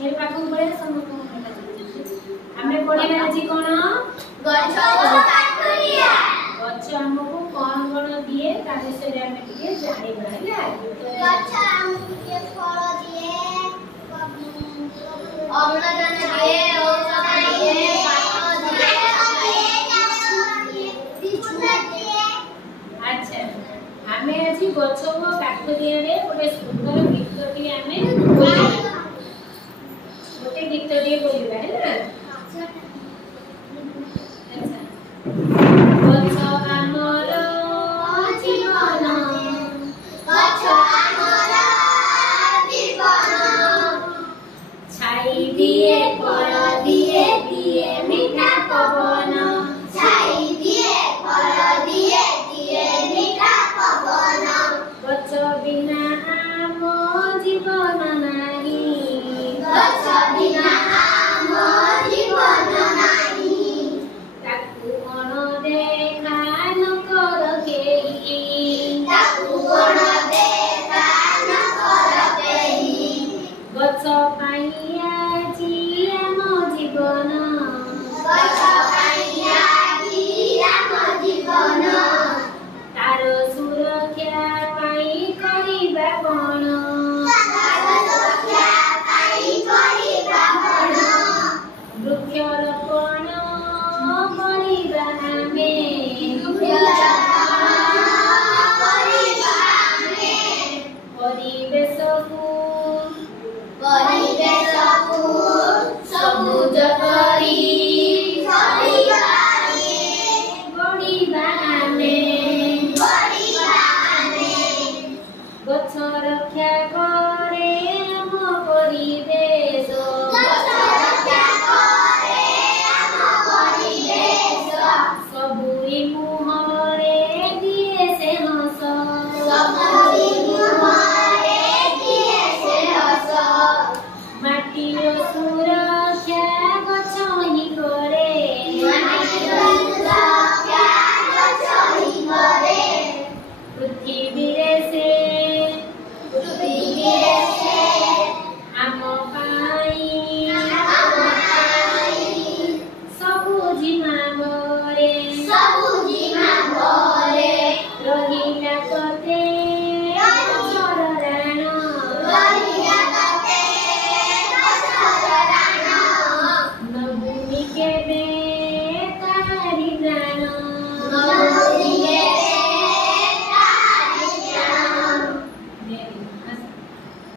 मेरे पाखु बळे समस्त हमें पढ़िबा आज कोन गछ काठरिया गछ हमको कोन कोन दिए ता विषय रे हमें टिके जानिबा हैला गछ हमको के फल दिए अम्लजान दिए औषध दिए अच्छा हमें आज गछ को काठरिया रे गोटे